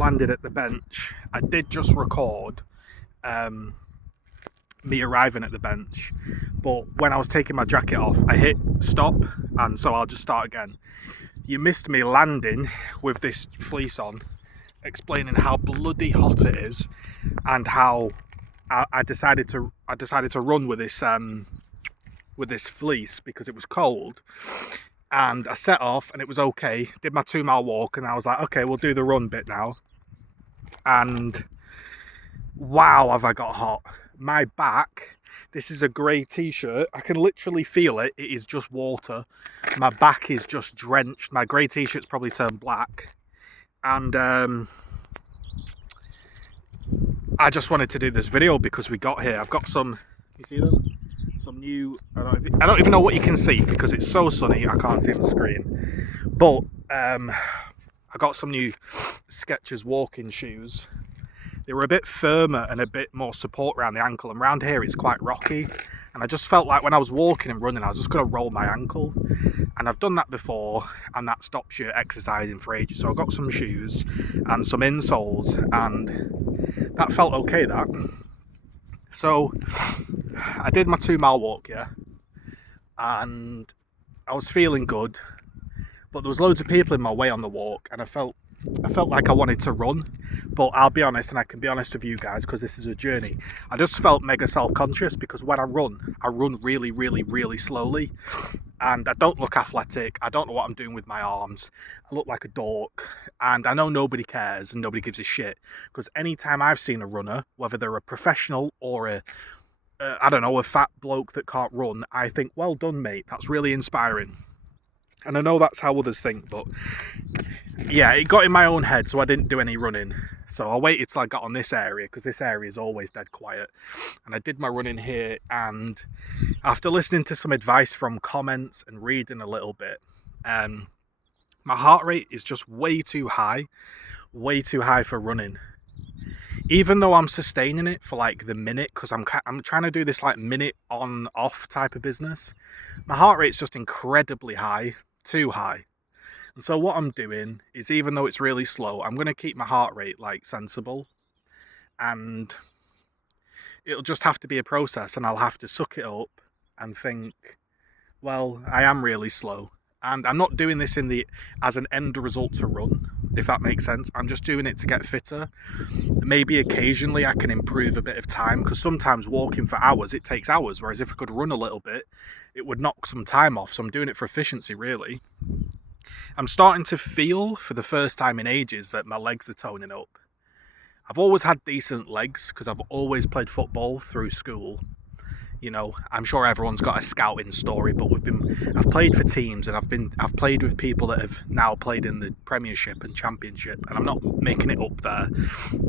landed at the bench. I did just record me arriving at the bench, but when I was taking my jacket off, I hit stop, and so I'll just start again. You missed me landing with this fleece on, explaining how bloody hot it is, and how I decided to run with this fleece because it was cold. And I set off and it was okay. Did my 2 mile walk and I was like, okay, we'll do the run bit now. And wow, have I got hot. My back, this is a grey t-shirt. I can literally feel it. It is just water. My back is just drenched. My grey t-shirt's probably turned black. And I just wanted to do this video because we got here. I've got some, you see them? Some new, I don't even know what you can see because it's so sunny I can't see on the screen, but I got some new Skechers walking shoes. They were a bit firmer and a bit more support around the ankle, and around here it's quite rocky, and I just felt like when I was walking and running I was just going to roll my ankle, and I've done that before and that stops you exercising for ages. So I got some shoes and some insoles and that felt okay. That so I did my 2 mile walk, yeah, and I was feeling good, but there was loads of people in my way on the walk, and I felt like I wanted to run, but I'll be honest, and I can be honest with you guys because this is a journey, I just felt mega self-conscious because when I run really, really, really slowly, and I don't look athletic. I don't know what I'm doing with my arms. I look like a dork, and I know nobody cares and nobody gives a shit, because anytime I've seen a runner, whether they're a professional or a fat bloke that can't run, I think, well done, mate, that's really inspiring. And I know that's how others think, but yeah, it got in my own head, so I didn't do any running. So I waited till I got on this area, because this area is always dead quiet. And I did my running here, and after listening to some advice from comments and reading a little bit, my heart rate is just way too high for running. Even though I'm sustaining it for like the minute, because I'm trying to do this like minute on off type of business, my heart rate's just incredibly high, too high. And so what I'm doing is, even though it's really slow, I'm going to keep my heart rate like sensible, and it'll just have to be a process, and I'll have to suck it up and think, well, I am really slow, and I'm not doing this as an end result to run, if that makes sense. I'm just doing it to get fitter. Maybe occasionally I can improve a bit of time, because sometimes walking for hours, it takes hours, whereas if I could run a little bit, it would knock some time off. So I'm doing it for efficiency, really. I'm starting to feel for the first time in ages that my legs are toning up. I've always had decent legs because I've always played football through school. You know, I'm sure everyone's got a scouting story, but I've played for teams, and I've played with people that have now played in the Premiership and Championship, and I'm not making it up there.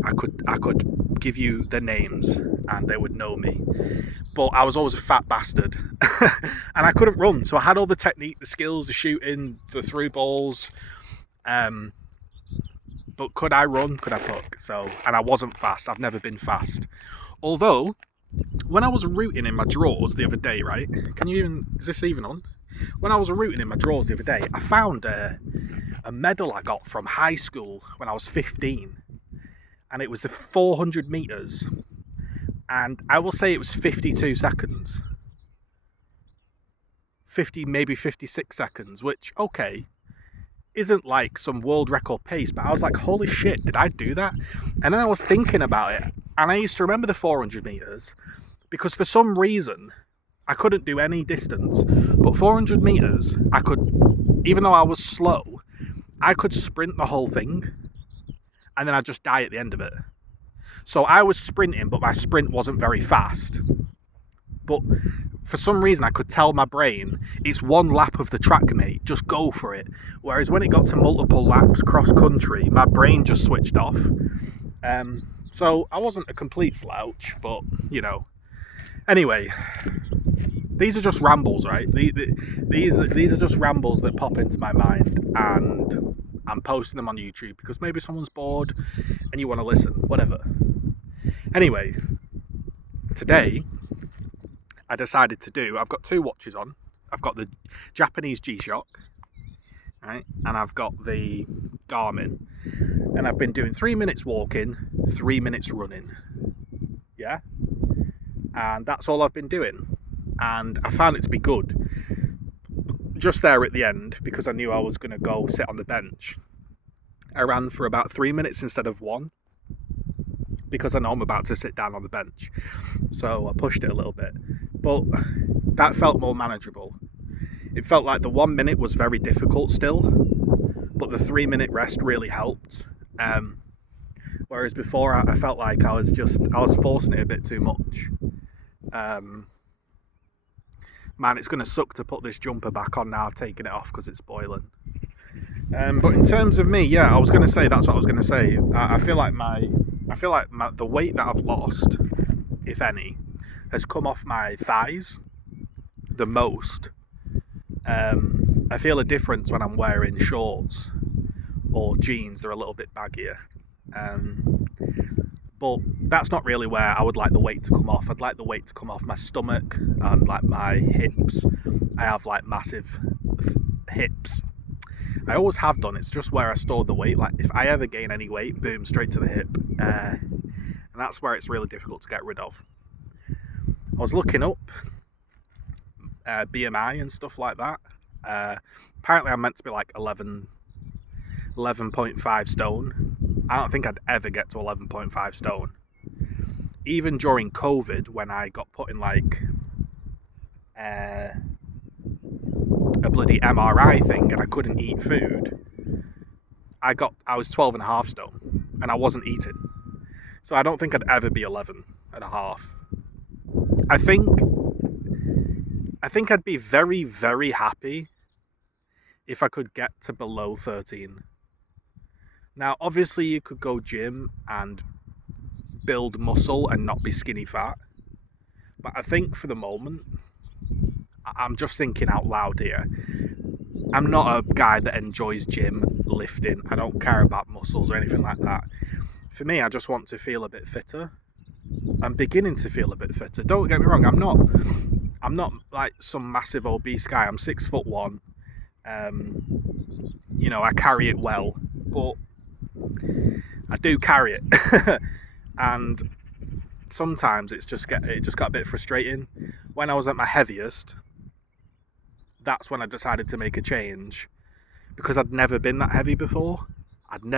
I could give you the names and they would know me. But I was always a fat bastard and I couldn't run. So I had all the technique, the skills, the shooting, the through balls. But could I run? Could I fuck? And I wasn't fast. I've never been fast. Although, when I was rooting in my drawers the other day, right? Is this even on? When I was rooting in my drawers the other day, I found a medal I got from high school when I was 15. And it was the 400 metres. And I will say it was 52 seconds. maybe 56 seconds, which, okay, isn't like some world record pace, but I was like, holy shit, did I do that? And then I was thinking about it, and I used to remember the 400 metres, because for some reason, I couldn't do any distance, but 400 metres, I could, even though I was slow, I could sprint the whole thing, and then I'd just die at the end of it. So I was sprinting, but my sprint wasn't very fast. But for some reason, I could tell my brain, it's one lap of the track, mate, just go for it. Whereas when it got to multiple laps cross-country, my brain just switched off. So I wasn't a complete slouch, but, you know. Anyway, these are just rambles, right? These are just rambles that pop into my mind, and I'm posting them on YouTube because maybe someone's bored and you want to listen, whatever. Anyway, today I decided I've got 2 watches on. I've got the Japanese G-Shock, right? And I've got the Garmin, and I've been doing 3 minutes walking, 3 minutes running. Yeah? And that's all I've been doing. And I found it to be good. Just there at the end, because I knew I was going to go sit on the bench, I ran for about 3 minutes instead of 1, because I know I'm about to sit down on the bench. So I pushed it a little bit. But that felt more manageable. It felt like the 1 minute was very difficult still, but the 3 minute rest really helped. Whereas before I felt like I was forcing it a bit too much. Man, it's going to suck to put this jumper back on now. I've taken it off because it's boiling. But in terms of me, yeah, I was going to say, that's what I was going to say. I feel like the weight that I've lost, if any, has come off my thighs the most. I feel a difference when I'm wearing shorts or jeans. They're a little bit baggier. But that's not really where I would like the weight to come off. I'd like the weight to come off my stomach and like my hips. I have like massive hips. I always have done. It's just where I stored the weight. Like if I ever gain any weight, boom, straight to the hip. And that's where it's really difficult to get rid of. I was looking up BMI and stuff like that. Apparently I'm meant to be like 11.5 stone. I don't think I'd ever get to 11.5 stone. Even during COVID, when I got put in like a bloody MRI thing and I couldn't eat food, I was 12.5 stone and I wasn't eating. So I don't think I'd ever be 11.5. I think I'd be very, very happy if I could get to below 13. Now, obviously, you could go gym and build muscle and not be skinny fat. But I think for the moment, I'm just thinking out loud here. I'm not a guy that enjoys gym, lifting. I don't care about muscles or anything like that. For me, I just want to feel a bit fitter. I'm beginning to feel a bit fitter. Don't get me wrong, I'm not like some massive obese guy. I'm 6'1". I carry it well, but I do carry it. And sometimes it just got a bit frustrating. When I was at my heaviest, that's when I decided to make a change, because I'd never been that heavy before. And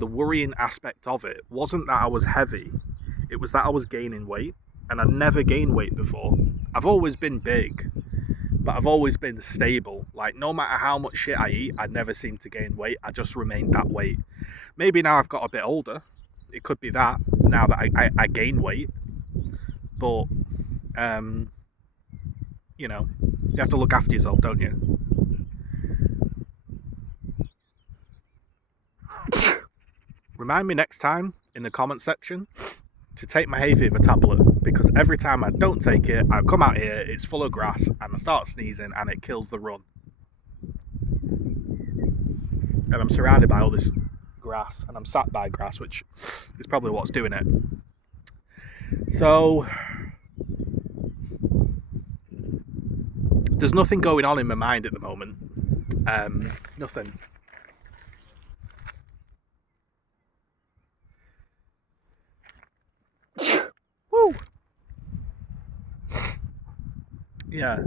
the worrying aspect of it wasn't that I was heavy, it was that I was gaining weight, and I'd never gained weight before. I've always been big, but I've always been stable. Like, no matter how much shit I eat, I never seem to gain weight. I just remained that weight. Maybe now I've got a bit older, it could be that, now that I gain weight. But, you have to look after yourself, don't you? Remind me next time in the comment section to take my hay fever tablet, because every time I don't take it, I come out here, it's full of grass, and I start sneezing, and it kills the run. And I'm surrounded by all this grass, and I'm sat by grass, which is probably what's doing it. So there's nothing going on in my mind at the moment. Nothing. Woo! Yeah,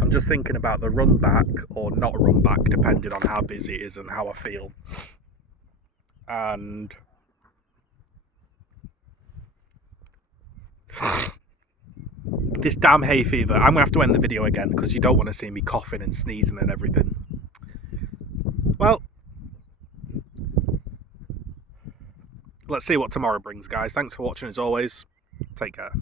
I'm just thinking about the run back or not run back, depending on how busy it is and how I feel. And this damn hay fever. I'm gonna have to end the video again because you don't want to see me coughing and sneezing and everything. Well, let's see what tomorrow brings, guys. Thanks for watching as always. Take care.